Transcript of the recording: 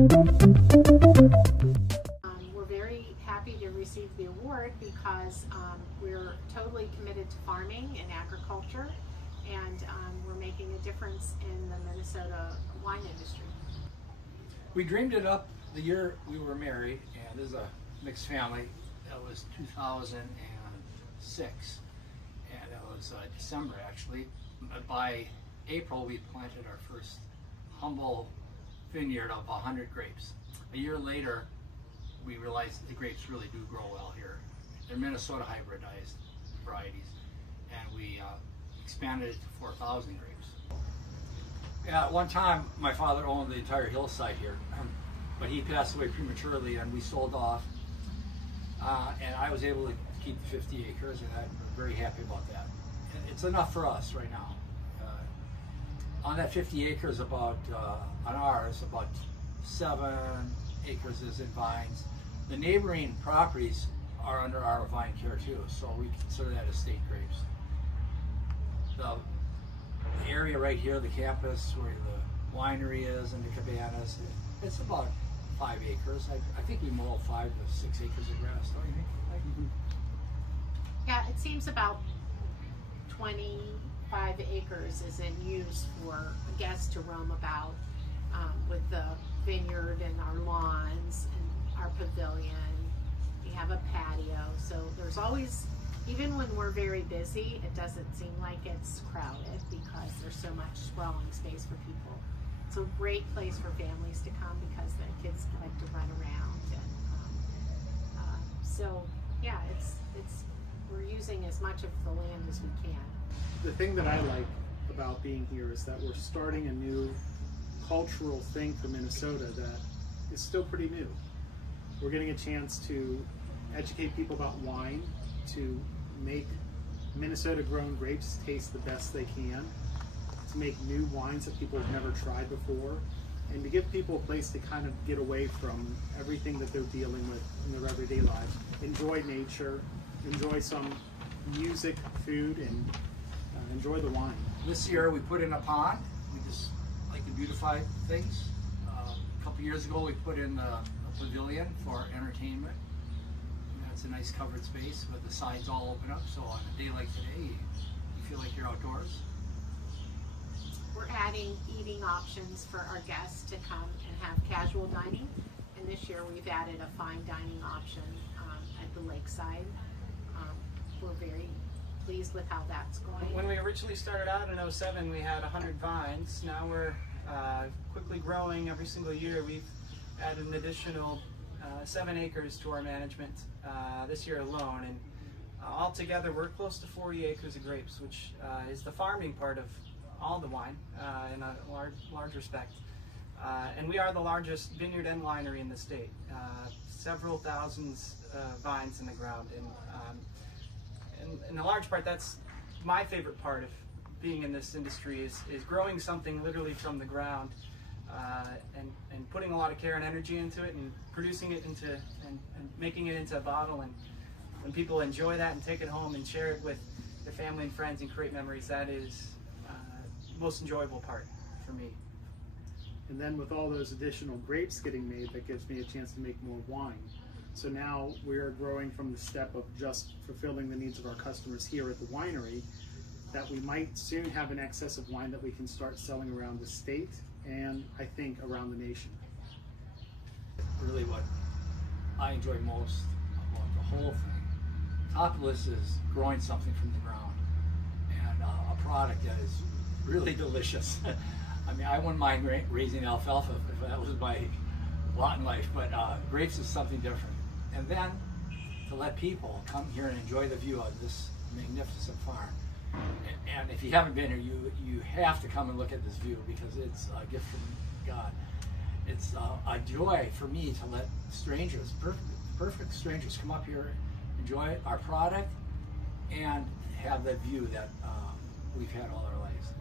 We're very happy to receive the award because we're totally committed to farming and agriculture, and we're making a difference in the Minnesota wine industry. We dreamed it up the year we were married, and this is a mixed family. That was 2006, and it was December actually. By April, we planted our first humble vineyard of 100 grapes. A year later, we realized that the grapes really do grow well here. They're Minnesota hybridized varieties, and we expanded it to 4,000 grapes. Yeah, at one time, my father owned the entire hillside here, but he passed away prematurely, and we sold off, and I was able to keep the 50 acres, and I'm very happy about that. And it's enough for us right now. On that 50 acres, about on ours, about 7 acres is in vines. The neighboring properties are under our vine care too, so we consider that estate grapes. The area right here, the campus where the winery is and the cabanas, it's about 5 acres. I think we mow 5 to 6 acres of grass, don't you think? Yeah, it seems about 25 acres is in use for guests to roam about with the vineyard and our lawns and our pavilion. We have a patio, so there's always, even when we're very busy, it doesn't seem like it's crowded because there's so much sprawling space for people. It's a great place for families to come because the kids like to run around, and so yeah, it's we're using as much of the land as we can. The thing that I like about being here is that we're starting a new cultural thing for Minnesota that is still pretty new. We're getting a chance to educate people about wine, to make Minnesota grown grapes taste the best they can, to make new wines that people have never tried before, and to give people a place to kind of get away from everything that they're dealing with in their everyday lives. Enjoy nature, enjoy some music, food, and enjoy the wine. This year we put in a pond. We just like to beautify things. A couple years ago we put in a pavilion for entertainment. It's a nice covered space with the sides all open up, so on a day like today you feel like you're outdoors. We're adding eating options for our guests to come and have casual dining, and this year we've added a fine dining option at the lakeside. We're very pleased with how that's going. When we originally started out in 07, we had 100 vines. Now we're quickly growing every single year. We've added an additional 7 acres to our management this year alone, and altogether we're close to 40 acres of grapes, which is the farming part of all the wine in a large respect. And we are the largest vineyard and winery in the state. Several thousands vines in the ground, and in a large part, that's my favorite part of being in this industry is growing something literally from the ground, and putting a lot of care and energy into it, and producing it into and making it into a bottle. And when people enjoy that and take it home and share it with their family and friends and create memories, that is the most enjoyable part for me. And then with all those additional grapes getting made, that gives me a chance to make more wine. So now we're growing from the step of just fulfilling the needs of our customers here at the winery, that we might soon have an excess of wine that we can start selling around the state and I think around the nation. Really what I enjoy most about the whole thing, top of the list is growing something from the ground, and a product that is really delicious. I mean, I wouldn't mind raising alfalfa if that was my lot in life, but grapes is something different. And then to let people come here and enjoy the view of this magnificent farm. And if you haven't been here, you have to come and look at this view, because it's a gift from God. It's a joy for me to let strangers, perfect strangers, come up here, enjoy our product, and have that view that we've had all our lives.